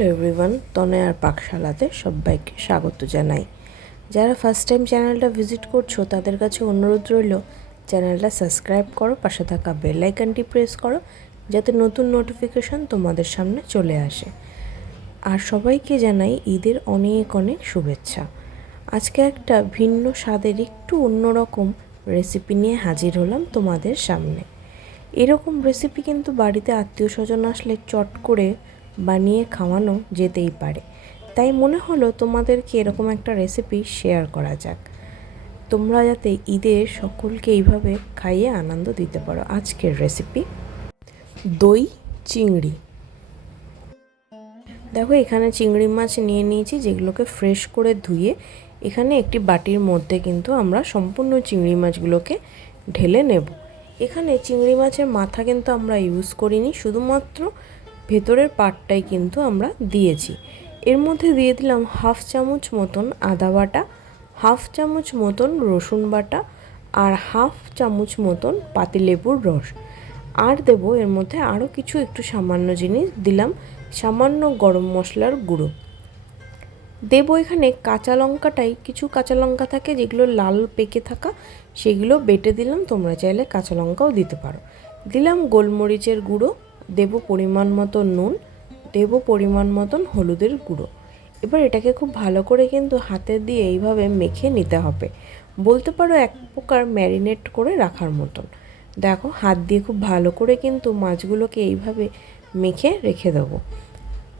Hello everyone, তনয়ার পাকশালাতে সবাইকে স্বাগত জানাই। যারা ফার্স্ট টাইম চ্যানেলটা ভিজিট করছো তাদের কাছে অনুরোধ রইল চ্যানেলটা সাবস্ক্রাইব করো, পাশে থাকা বেল আইকনটি প্রেস করো যাতে নতুন নোটিফিকেশন তোমাদের সামনে চলে আসে। আর সবাইকে জানাই ঈদের অনেক অনেক শুভেচ্ছা। আজকে একটা ভিন্ন স্বাদের একটু অন্যরকম রেসিপি নিয়ে হাজির হলাম তোমাদের সামনে। এরকম রেসিপি কিন্তু বাড়িতে আত্মীয় স্বজন আসলে চট করে বানিয়ে খাওয়ানো যেতেই পারে, তাই মনে হলো তোমাদেরকে এরকম একটা রেসিপি শেয়ার করা যাক, তোমরা যাতে ঈদের সকলকে এইভাবে খাইয়ে আনন্দ দিতে পারো। আজকের রেসিপি দই চিংড়ি। দেখো এখানে চিংড়ি মাছ নিয়ে নিয়েছি, যেগুলোকে ফ্রেশ করে ধুয়ে এখানে একটি বাটির মধ্যে কিন্তু আমরা সম্পূর্ণ চিংড়ি মাছগুলোকে ঢেলে নেব। এখানে চিংড়ি মাছের মাথা কিন্তু আমরা ইউজ করিনি, শুধুমাত্র ভেতরের পার্টটাই কিন্তু আমরা দিয়েছি। এর মধ্যে দিয়ে দিলাম হাফ চামচ মতন আদা বাটা, হাফ চামচ মতন রসুন বাটা আর হাফ চামচ মতন পাতিলেবুর রস। আর দেবো এর মধ্যে আরও কিছু একটু সামান্য জিনিস দিলাম, সামান্য গরম মশলার গুঁড়ো দেবো। এখানে কাঁচা লঙ্কাটাই, কিছু কাঁচা লঙ্কা থাকে যেগুলো লাল পেকে থাকা, সেগুলো বেটে দিলাম, তোমরা চাইলে কাঁচা লঙ্কাও দিতে পারো। দিলাম গোলমরিচের গুঁড়ো, দেবো পরিমাণ মতো নুন, দেবো পরিমাণ মতন হলুদের গুঁড়ো। এবার এটাকে খুব ভালো করে কিন্তু হাতে দিয়ে এইভাবে মেখে নিতে হবে, বলতে পারো এক প্রকার ম্যারিনেট করে রাখার মতন। দেখো হাত দিয়ে খুব ভালো করে কিন্তু মাছগুলোকে এইভাবে মেখে রেখে দেবো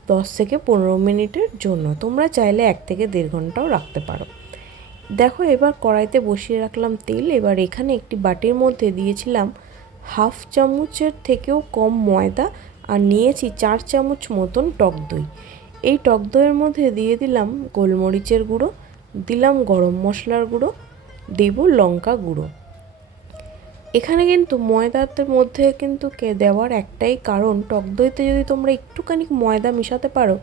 10 থেকে 15 মিনিটের জন্য। তোমরা চাইলে 1 থেকে 1.5 ঘন্টাও রাখতে পারো। দেখো এবার কড়াইতে বসিয়ে রাখলাম তেল। এবার এখানে একটি বাটির মধ্যে দিয়েছিলাম হাফ চামচের থেকেও কম ময়দা আর নিয়েছি 4 চামচ মতন টক দই। এই টক দইয়ের মধ্যে দিয়ে দিলাম গোলমরিচের গুঁড়ো, দিলাম গরম মশলার গুঁড়ো, দেব লঙ্কা গুঁড়ো। এখানে কিন্তু ময়দার মধ্যে কিন্তু দেওয়ার একটাই কারণ, টক দইতে যদি তোমরা একটুখানি ময়দা মেশাতে পারো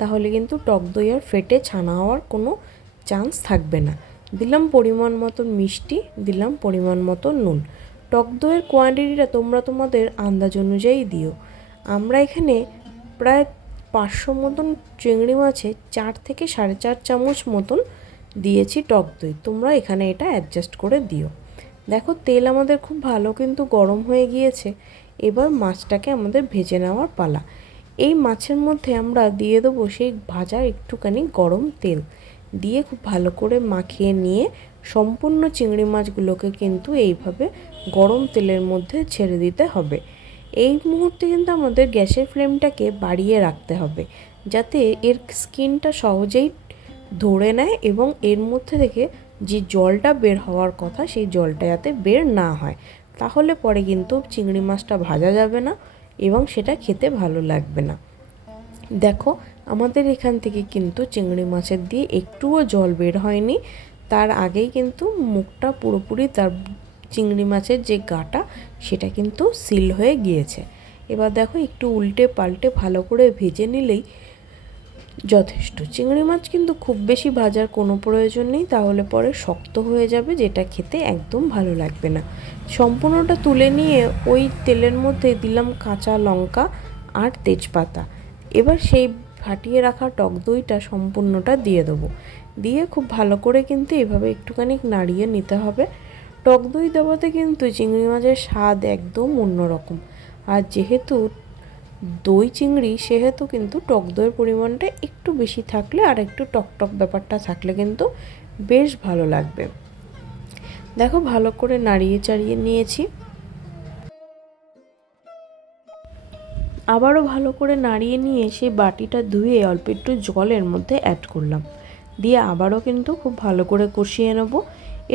তাহলে কিন্তু টক দই আর ফেটে ছানা হওয়ার কোনো চান্স থাকবে না। দিলাম পরিমাণ মতন মিষ্টি, দিলাম পরিমাণ মতন নুন। টক দইয়ের কোয়ান্টিটিটা তোমরা তোমাদের আন্দাজ অনুযায়ী দিও। আমরা এখানে প্রায় 500 মতন চিংড়ি মাছে 4 থেকে 4.5 চামচ মতন দিয়েছি টক দই, তোমরা এখানে এটা অ্যাডজাস্ট করে দিও। দেখো তেল আমাদের খুব ভালো কিন্তু গরম হয়ে গিয়েছে। এবার মাছটাকে আমাদের ভেজে নেওয়ার পালা। এই মাছের মধ্যে আমরা দিয়ে দেবো সেই ভাজা একটুখানি গরম তেল, দিয়ে খুব ভালো করে মাখিয়ে নিয়ে সম্পূর্ণ চিংড়ি মাছগুলোকে কিন্তু এইভাবে গরম তেলের মধ্যে ছেড়ে দিতে হবে। এই মুহূর্তে কিন্তু আমাদের গ্যাসের ফ্লেমটাকে বাড়িয়ে রাখতে হবে, যাতে এর স্কিনটা সহজেই ধরে নেয় এবং এর মধ্যে থেকে যে জলটা বের হওয়ার কথা সেই জলটা যাতে বের না হয়, তাহলে পরে কিন্তু চিংড়ি মাছটা ভাজা যাবে না এবং সেটা খেতে ভালো লাগবে না। দেখো আমাদের এখান থেকে কিন্তু চিংড়ি মাছের দিয়ে একটুও জল বের হয়নি, তার আগেই কিন্তু মুখটা পুরোপুরি তার চিংড়ি মাছের যে গাটা সেটা কিন্তু সিল হয়ে গিয়েছে। এবার দেখো একটু উল্টে পাল্টে ভালো করে ভেজে নিলেই যথেষ্ট। চিংড়ি মাছ কিন্তু খুব বেশি ভাজার কোনো প্রয়োজন নেই, তাহলে পরে শক্ত হয়ে যাবে, যেটা খেতে একদম ভালো লাগবে না। সম্পূর্ণটা তুলে নিয়ে ওই তেলের মধ্যে দিলাম কাঁচা লঙ্কা আর তেজপাতা। এবার সেই ফাটিয়ে রাখা টক দইটা সম্পূর্ণটা দিয়ে দেবো, দিয়ে খুব ভালো করে কিন্তু এভাবে একটুখানি নাড়িয়ে নিতে হবে। টক দই দেওয়াতে কিন্তু চিংড়ি মাছের স্বাদ একদম অন্যরকম, আর যেহেতু দই চিংড়ি সেহেতু কিন্তু টক দইয়ের পরিমাণটা একটু বেশি থাকলে আর একটু টকটক ব্যাপারটা থাকলে কিন্তু বেশ ভালো লাগবে। দেখো ভালো করে নাড়িয়ে চাড়িয়ে নিয়েছি, আবারও ভালো করে নাড়িয়ে নিয়ে সেই বাটিটা ধুয়ে অল্প একটু জলের মধ্যে অ্যাড করলাম, দিয়ে আবারও কিন্তু খুব ভালো করে কষিয়ে নেব।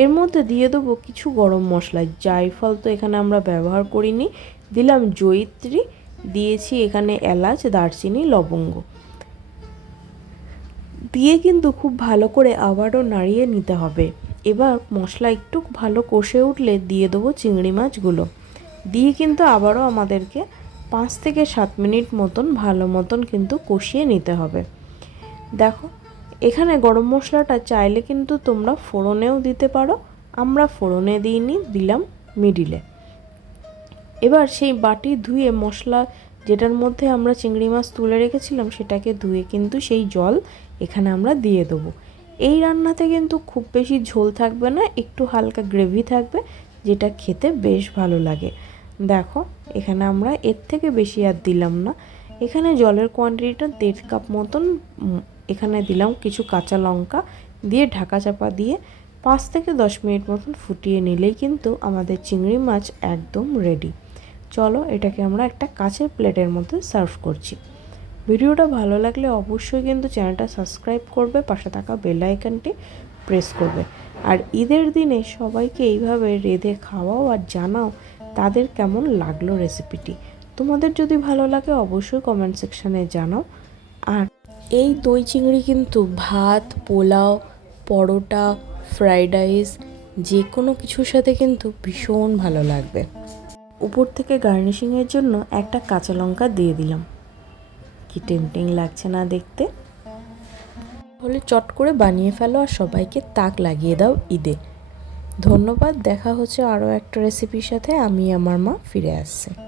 এর মধ্যে দিয়ে দেবো কিছু গরম মশলা, জায়ফল তো এখানে আমরা ব্যবহার করিনি, দিলাম জয়িত্রী, দিয়েছি এখানে এলাচ, দারচিনি, লবঙ্গ, দিয়ে কিন্তু খুব ভালো করে আবারও নাড়িয়ে নিতে হবে। এবার মশলা একটু ভালো কষে উঠলে দিয়ে দেবো চিংড়ি মাছগুলো, দিয়ে কিন্তু আবারও আমাদেরকে 5 থেকে 7 মিনিট মতন ভালো মতন কিন্তু কষিয়ে নিতে হবে। দেখো এখানে গরম মশলাটা চাইলে কিন্তু তোমরা ফোড়নেও দিতে পারো, আমরা ফোড়নে দিইনি, দিলাম মিডিলে। এবার সেই বাটি ধুয়ে মশলা যেটার মধ্যে আমরা চিংড়ি মাছ তুলে রেখেছিলাম সেটাকে ধুয়ে কিন্তু সেই জল এখানে আমরা দিয়ে দেবো। এই রান্নাতে কিন্তু খুব বেশি ঝোল থাকবে না, একটু হালকা গ্রেভি থাকবে, যেটা খেতে বেশ ভালো লাগে। দেখো এখানে আমরা এর থেকে বেশি আর দিলাম না। এখানে জলের কোয়ান্টিটিটা 1.5 কাপ মতন। এখানে দিলাম কিছু কাঁচা লঙ্কা দিয়ে ঢাকা চাপা দিয়ে 5 থেকে 10 মিনিট মতন ফুটিয়ে নিলেই কিন্তু আমাদের চিংড়ি মাছ একদম রেডি। চলো এটাকে আমরা একটা কাঁচের প্লেটের মধ্যে সার্ভ করছি। ভিডিওটা ভালো লাগলে অবশ্যই কিন্তু চ্যানেলটা সাবস্ক্রাইব করবে, পাশে থাকা বেল আইকনটি প্রেস করবে। আর ঈদের দিনে সবাইকে এইভাবে রেঁধে খাওয়াও আর জানাও তাদের কেমন লাগলো রেসিপিটি। তোমাদের যদি ভালো লাগে অবশ্যই কমেন্ট সেকশানে জানাও। আর এই দই চিংড়ি কিন্তু ভাত, পোলাও, পরোটা, ফ্রাইড রাইস যে কোনো কিছুর সাথে কিন্তু ভীষণ ভালো লাগবে। উপর থেকে গার্নিশিংয়ের জন্য একটা কাঁচা লঙ্কা দিয়ে দিলাম। কি টেম্পটিং লাগছে না দেখতে? তাহলে চট করে বানিয়ে ফেলো আর সবাইকে তাক লাগিয়ে দাও ঈদে। ধন্যবাদ। দেখা হচ্ছে আরও একটা রেসিপির সাথে। আমি আমার মা ফিরে আসছে।